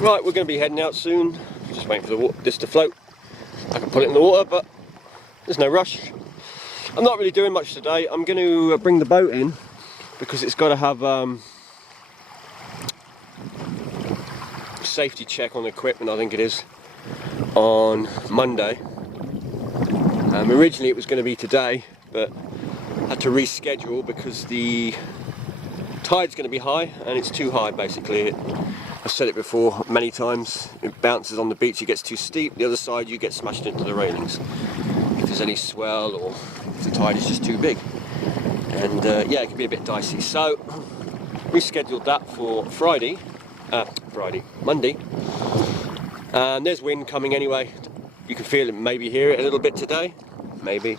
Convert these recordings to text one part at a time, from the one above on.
Right, we're going to be heading out soon. Just waiting for this to float. I can put it in the water, but there's no rush. I'm not really doing much today. I'm going to bring the boat in because it's got to have safety check on the equipment, I think it is, on Monday. Originally it was going to be today, but I had to reschedule because the tide's going to be high, and it's too high basically. I've said it before many times, it bounces on the beach, it gets too steep, the other side you get smashed into the railings if there's any swell or if the tide is just too big. And yeah, it can be a bit dicey. So rescheduled that for Monday. And there's wind coming anyway. You can feel it, maybe hear it a little bit today. Maybe.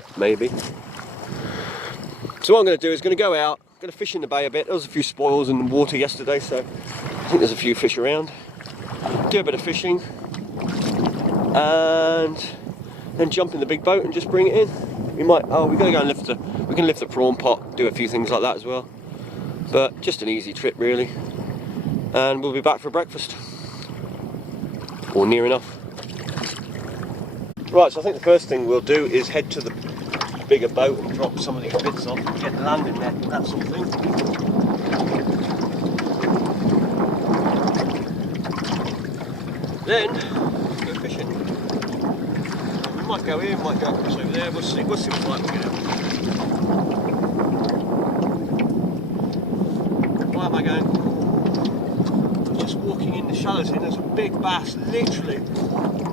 So what I'm going to do is going to go out, going to fish in the bay a bit. There was a few spoils in the water yesterday, so I think there's a few fish around. Do a bit of fishing and then jump in the big boat and just bring it in. We might, we're going to go and lift the prawn pot, do a few things like that as well. But just an easy trip really. And we'll be back for breakfast. Or near enough. Right, so I think the first thing we'll do is head to the bigger boat and drop some of these bits off, get the landing net, that sort of thing. Then, go fishing. We might go here, might go across over there, we'll see what it's like when we get out. Why am I going? I'm just walking in the shallows here, there's a big bass, literally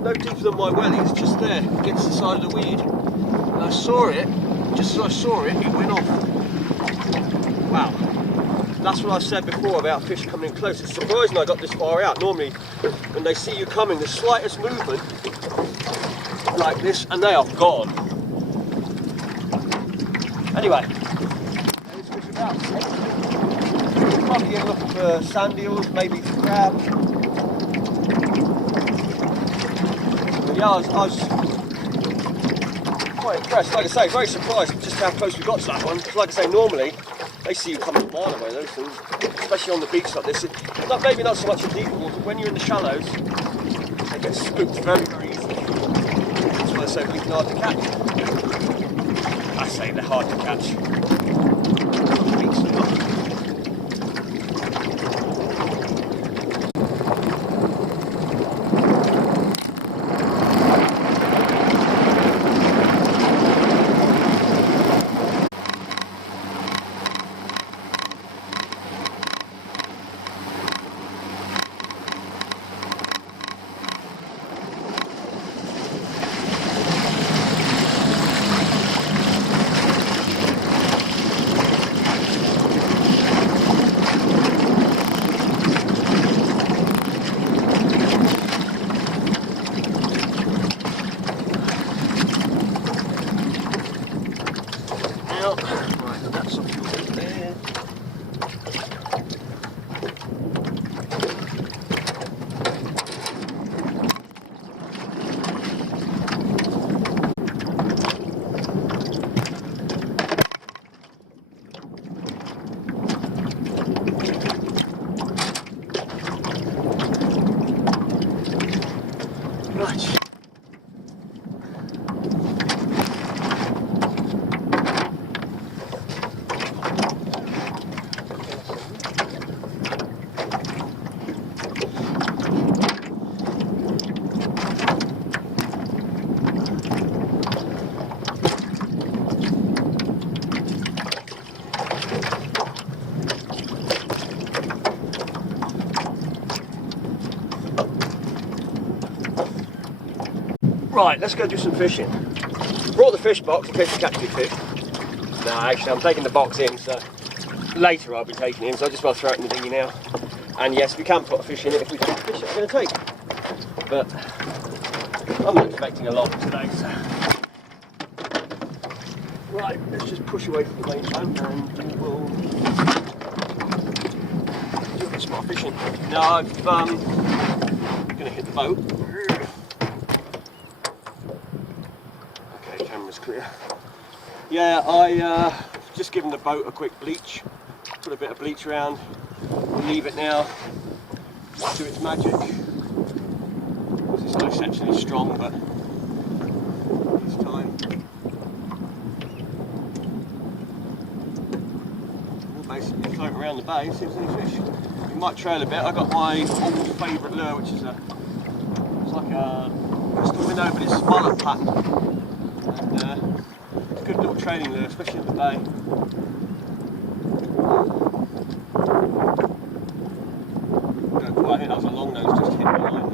no deeper than my welly, it's just there, against the side of the weed. And I saw it, just as I saw it, it went off. Wow. That's what I said before about fish coming in close. It's surprising I got this far out. Normally, when they see you coming, the slightest movement, like this, and they are gone. Anyway, let's fish about. Might be looking for sandeels, maybe crab. But yeah, I was quite impressed. Like I say, very surprised just how close we got to that one. Because like I say, normally they see you coming a mile away, those things, especially on the beach like this. Maybe not so much in deep water, but when you're in the shallows, they get spooked very, very easily. That's why they say we can hard to catch. I say they're hard to catch. On the beach, they're not. Right, let's go do some fishing. Brought the fish box in case you catch big fish. No, actually I'm taking the box in, so later I'll be taking it in, so I just want to throw it in the dinghy now. And yes, we can put a fish in it if we catch fish that we're going to take. But I'm not expecting a lot today, so. Right, let's just push away from the main boat and we'll do a bit of fishing. Now I'm going to hit the boat. Clear. Yeah, I just given the boat a quick bleach, put a bit of bleach around, we'll leave it now do its magic. It's not exceptionally strong, but it's time. We'll basically float around the bay and see if there's any fish. We might trail a bit. I got my old favourite lure, which is it's like a crystal minnow, but it's mullet pattern. And it's a good little training lure, especially in the bay. I think that was a long nose just hit the line.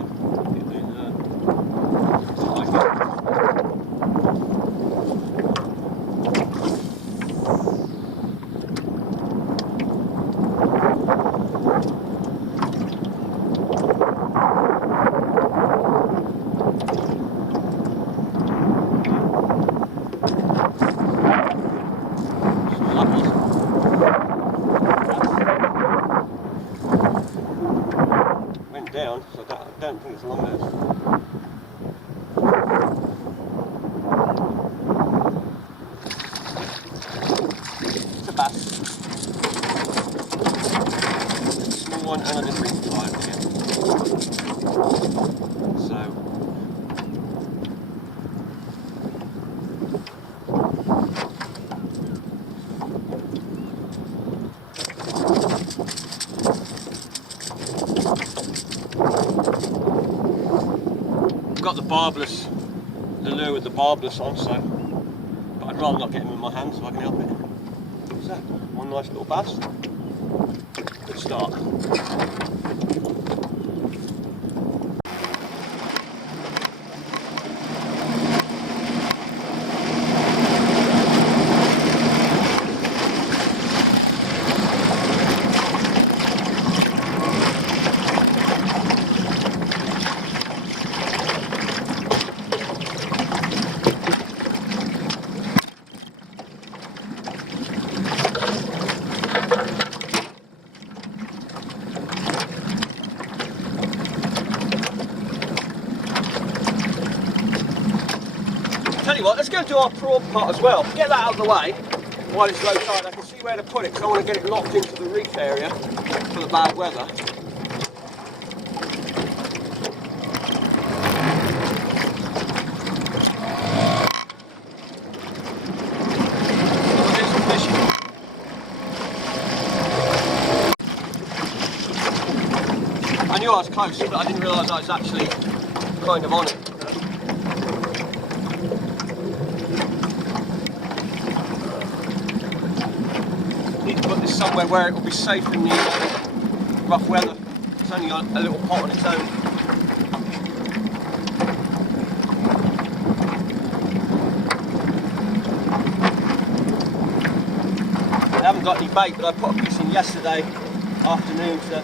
Down, so I don't think it's a long nose. It's a bass. Small one, and I didn't bring the fly again. So got the barbless, the lure with the barbless on, so but I'd rather not get him in my hand so I can help it. So, one nice little bass. Good start. Tell you what, let's go do our prawn pot as well. Get that out of the way while it's low tide. I can see where to put it because I want to get it locked into the reef area for the bad weather. Do some fishing. I knew I was close, but I didn't realise I was actually kind of on it. Need to put this somewhere where it will be safe in the rough weather. It's only got a little pot on its own. I haven't got any bait, but I put a piece in yesterday afternoon, so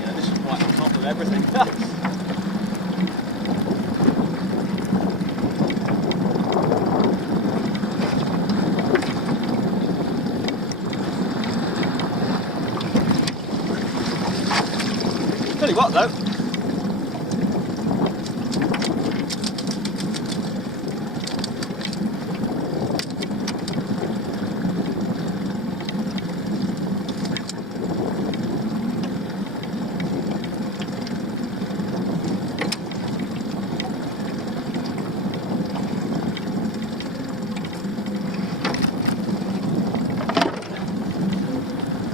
yeah, this is right on top of everything. Tell you what though,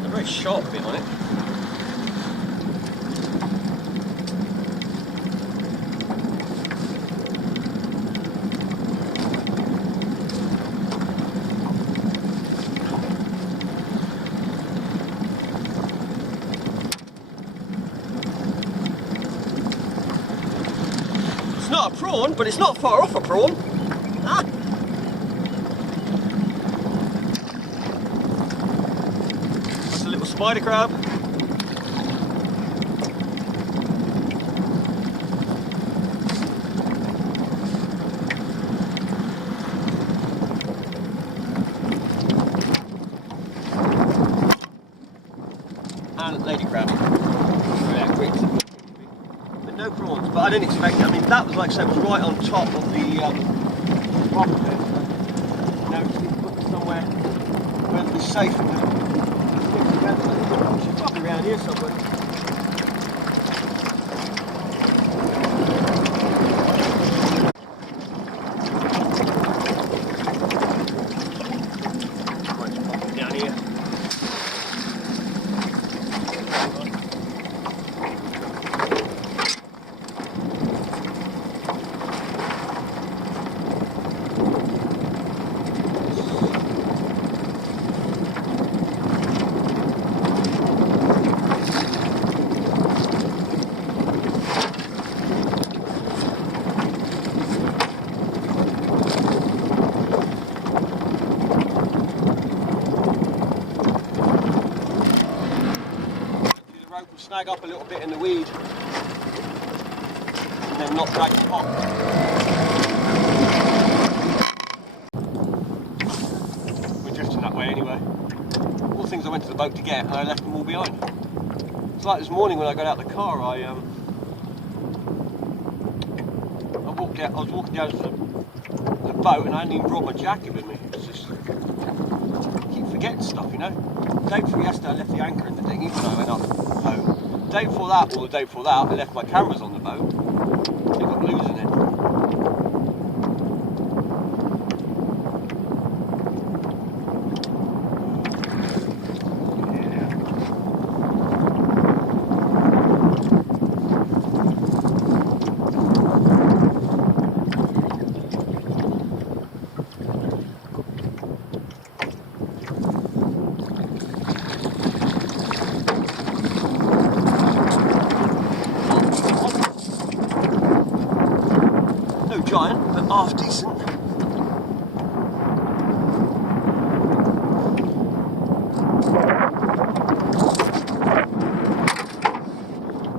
a very sharp bit on it. Not a prawn, but it's not far off a prawn. Ah. That's a little spider crab. And lady crab. Yeah, quick. No prawns, but I didn't expect it. I mean, that was like I said, was right on top of the rock bed. So, you know, just need to put it somewhere where it'll be safe. She's probably around here somewhere. snag up a little bit in the weed and then not drag the pot. We're drifting that way anyway. All the things I went to the boat to get, and I left them all behind. It's like this morning when I got out of the car, I was walking down to the boat and I hadn't even brought my jacket with me. It's just, I keep forgetting stuff, you know. The day before yesterday I left the anchor in the dinghy when I went up home. The day before that, or the day before that, I left my cameras on the boat. I ended up losing it. Giant, but half decent.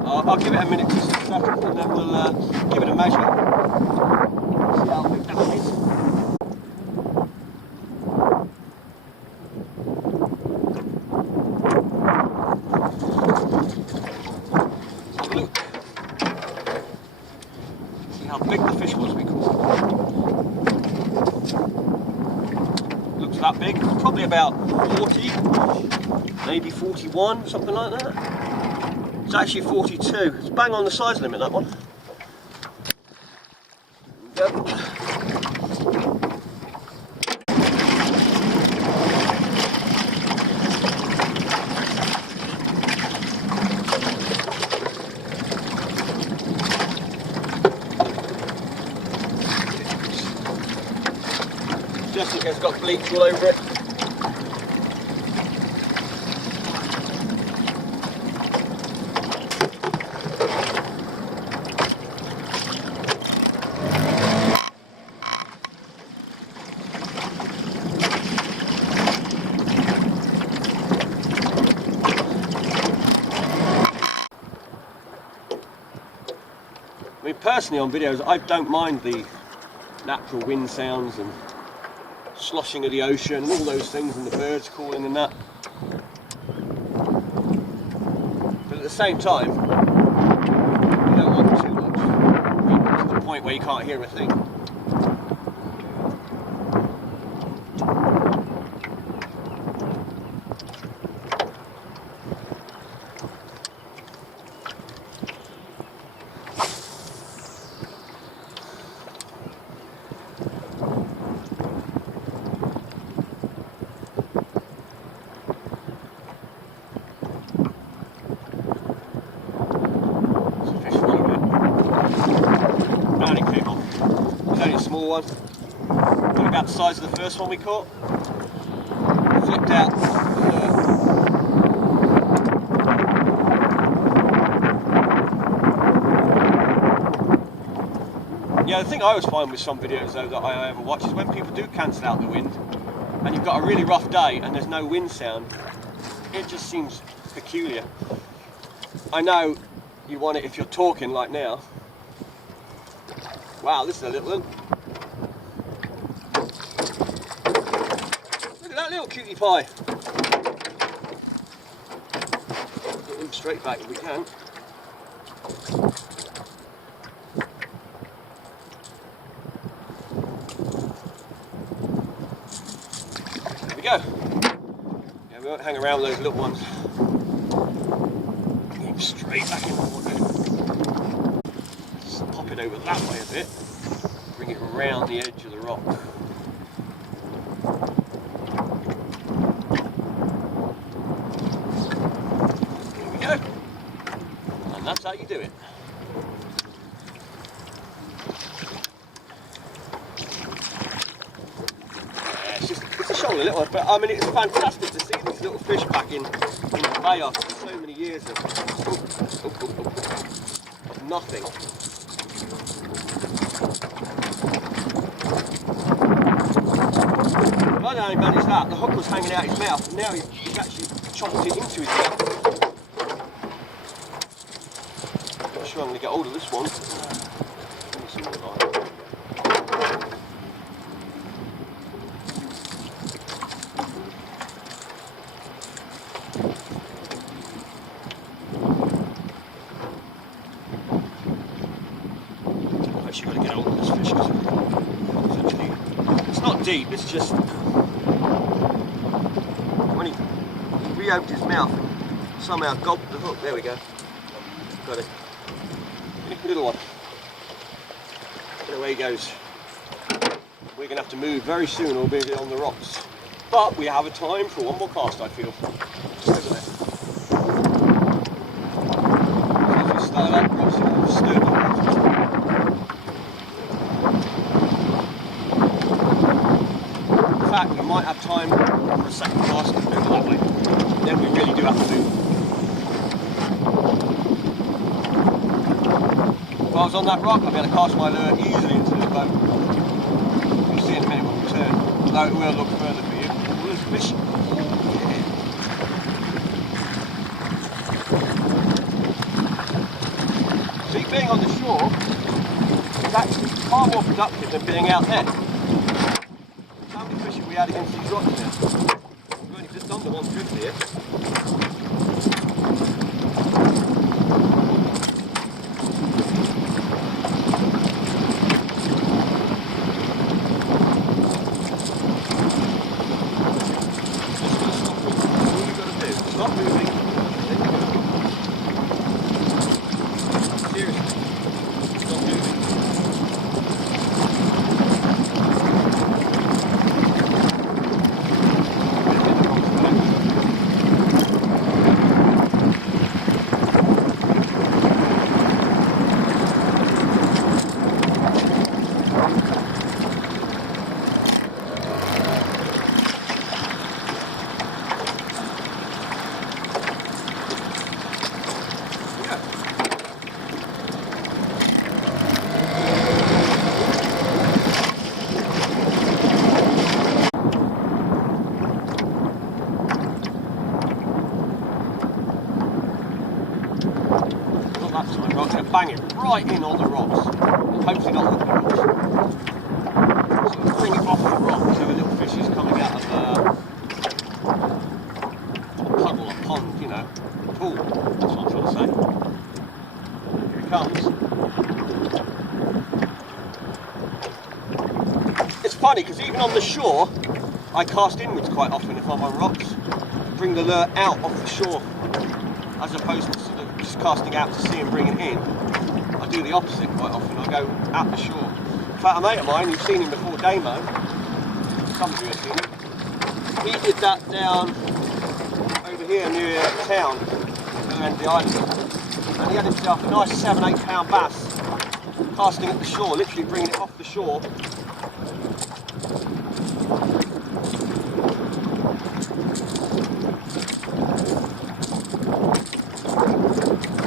I'll give it a minute to settle and then we'll give it a measure. See how big that one is. Have a look. See how big the fish was we caught. Looks that big, probably about 40, maybe 41, something like that. It's actually 42, it's bang on the size limit, that one. Yep. Jessica's got bleach all over it. I mean, personally on videos I don't mind the natural wind sounds and sloshing of the ocean and all those things and the birds calling and that. But at the same time, you don't want too much, to the point where you can't hear a thing. Small one, probably about the size of the first one we caught. Flipped out. Yeah, the thing I always find with some videos though that I ever watch is when people do cancel out the wind and you've got a really rough day and there's no wind sound, it just seems peculiar. I know you want it if you're talking like now. Wow, this is a little one. Look at that little cutie pie. Get him straight back if we can. There we go. Yeah, we won't hang around with those little ones. Get him straight back in the water. Just pop it over that way a bit. Bring it around the edge of the rock. There we go. And that's how you do it. Yeah, it's a shoulder little one, but I mean it's fantastic to see these little fish back in the bay after so many years of nothing. Well, I only managed that. The hook was hanging out his mouth, and now he's actually chomped it into his mouth. sure I'm going to get hold of this one. I've actually got to get hold of this fish because it's not deep, it's just when he reopened his mouth and somehow gobbled the hook. There we go. Got it. Little one. And away he goes. We're going to have to move very soon or we'll be on the rocks. But we have a time for one more cast, I feel. Just over there. So if we start that crossing, we'll stir the water. In fact, we might have time for a second cast and move that way. Then we really do have to move. If I was on that rock, I'd be able to cast my lure easily into this boat. You'll see in a minute when we turn. Although it will look further for you. Oh, there's a fish. Yeah. See, being on the shore is actually far more productive than being out there. How many fish have we had against these rocks now? We've only just done the one drift here. Bang it right in on the rocks, and hopefully not hook the rocks. So we bring it off the rocks so the little fish is coming out of a puddle, a pond, you know, a pool, that's what I'm trying to say. Here it comes. It's funny because even on the shore, I cast inwards quite often if I'm on rocks, to bring the lure out off the shore, as opposed to sort of just casting out to sea and bringing it in. I do the opposite quite often, I go out the shore. In fact, a mate of mine, you've seen him before, Damo, some of you have seen him, he did that down over here near town, around the island, and he had himself a nice 7-8 pound bass, casting at the shore, literally bringing it off the shore.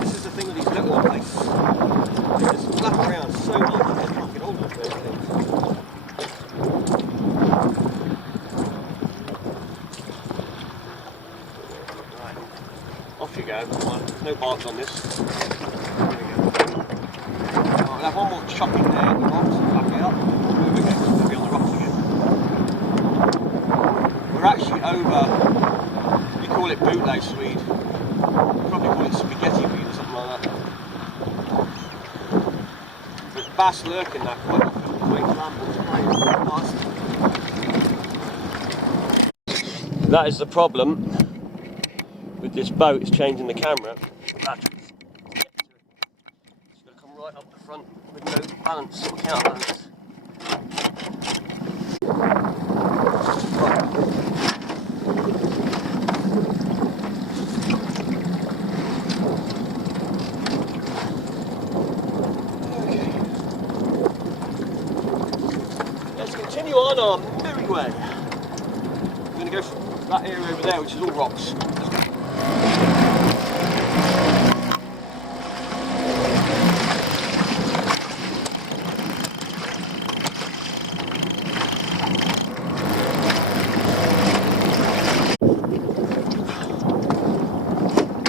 This is the thing with these little ones, they just flap around so much that they can't get hold of those things. Right, off you go. There's no barbs on this. There we go. Right, we'll have one more chop in there, the rocks, back it up. Move again, we'll be on the rocks again. We're actually over, you call it bootleg Swede. Probably call it spaghetti weed or something like that. But bass lurk in that quite often. That is the problem with this boat, it's changing the camera. It's got to come right up the front with no balance, counterbalance. Continue on our merry way. We're going to go from that area over there, which is all rocks.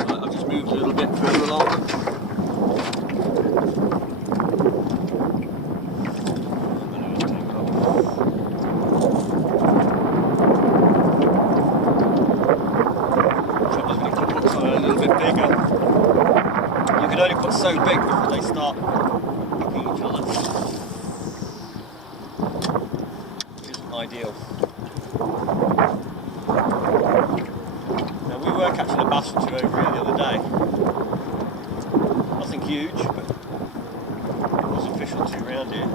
Right, I've just moved a little bit further along. so big before they start hooking each other. Which isn't ideal. Now we were catching a bass or two over here the other day. Nothing huge, but there was a fish or two around here.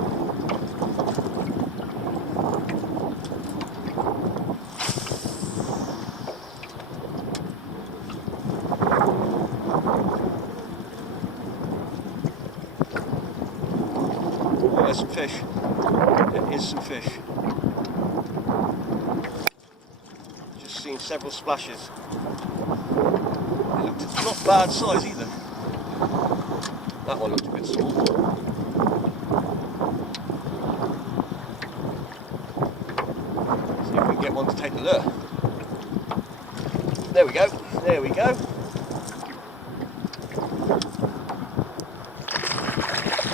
There's some fish. There is some fish. Just seen several splashes. It looked not bad size either. That one looked a bit small. See if we can get one to take the lure. There we go. There we go.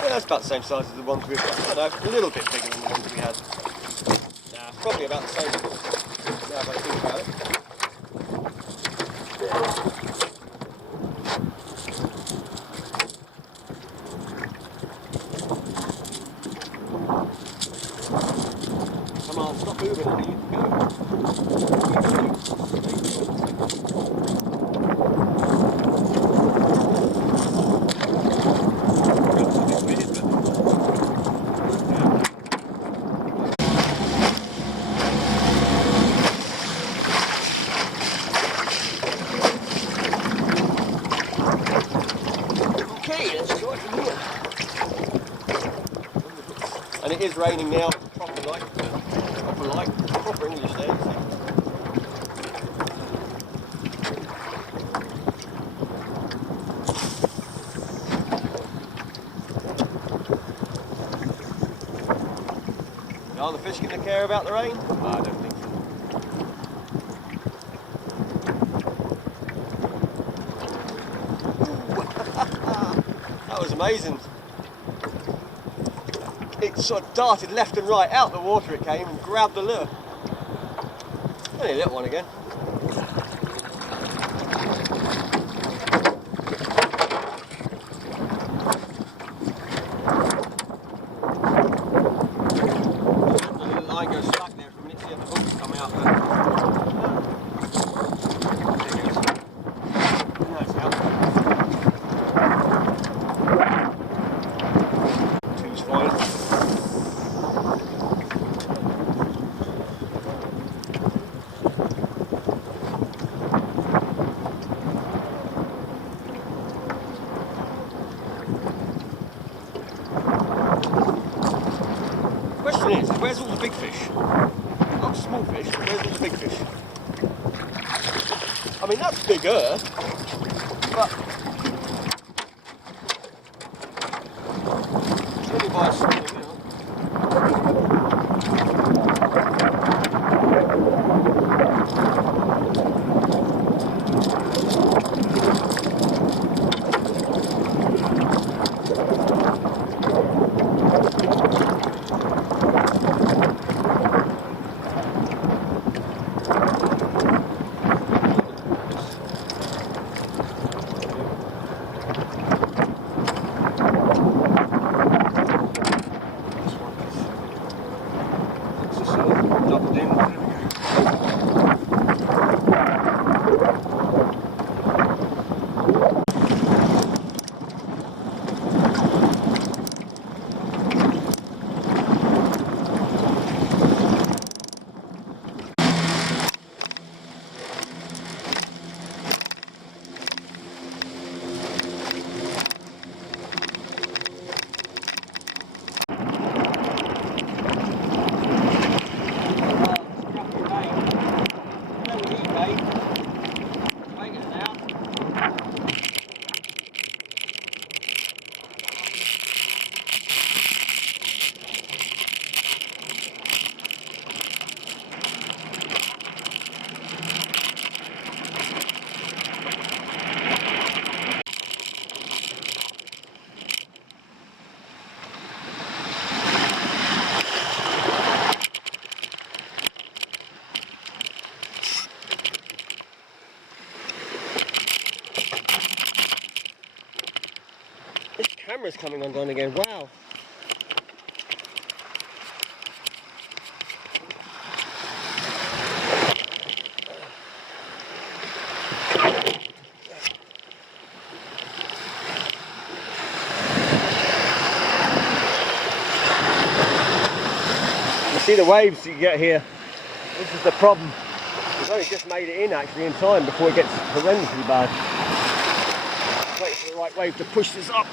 That's about the same size as the ones we've got. I don't know, a little bit bigger than the ones we had. Nah, probably about the same. Now if I think about it. Come on, stop moving, honey. Go. And it is raining now, proper English there. Are the fish going to care about the rain? I don't think so. That was amazing. It sort of darted left and right out the water it came and grabbed the lure. Only a little one again. The line goes slack there for a minute, see if the hook's come out. No, it's out. Two's fine. Where's all the big fish? Not small fish, but where's all the big fish? I mean, that's bigger, but only by a small amount. camera's coming undone again. Wow. You see the waves you get here. This is the problem. We've only just made it in actually in time before it gets horrendously bad. Wait for the right wave to push this up.